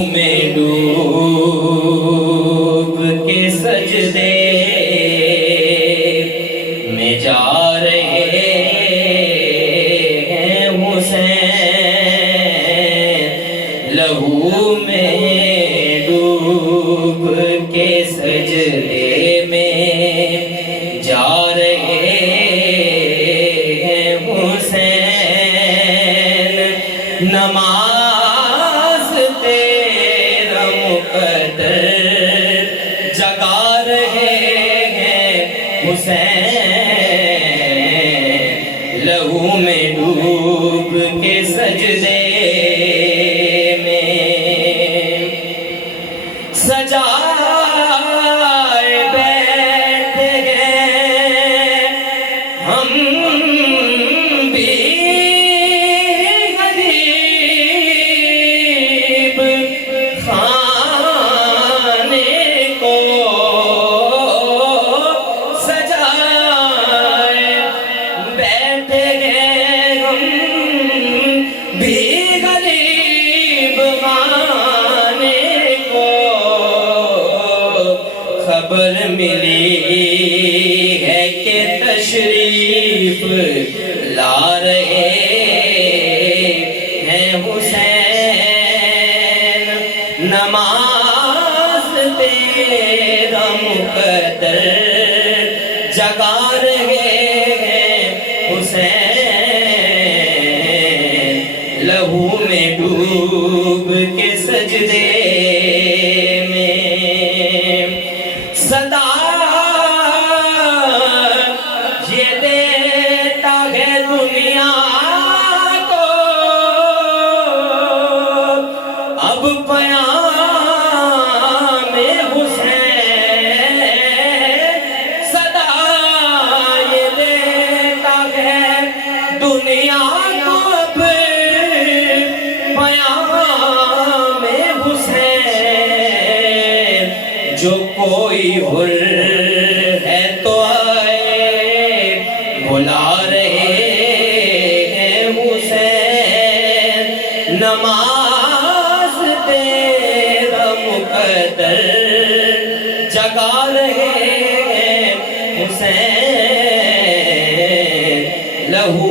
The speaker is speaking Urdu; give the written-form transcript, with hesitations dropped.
میں ڈوب کے سجدے میں جا رہے ہیں حسین، لہو میں ڈوب کے سجدے میں جا رہے ہیں حسین، نماز تیرا مقدر جگا رہے ہیں حسین، لہو میں ڈوب کے سجدے میں سجائے بیٹھے ہیں ہم بھی غریب خانے کو، سجائے بیٹھے ہیں ہم بھی غریب خانے کو، خبر ملی ہے کہ تشریف لا رہے ہیں حسین، نماز تیرا مقدر جگا رہے ہیں حسین، لہو میں ڈوب کے سجدے میں صدا یہ دیتا ہے دنیا کو، اب پیام حسین، صدا یہ دیتا ہے دنیا کو، اب پیام حسین، جو کوئی حر ہے تو آئے بلا رہے ہیں حسین، نماز تیرا مقدر جگا رہے ہیں حسین، لہو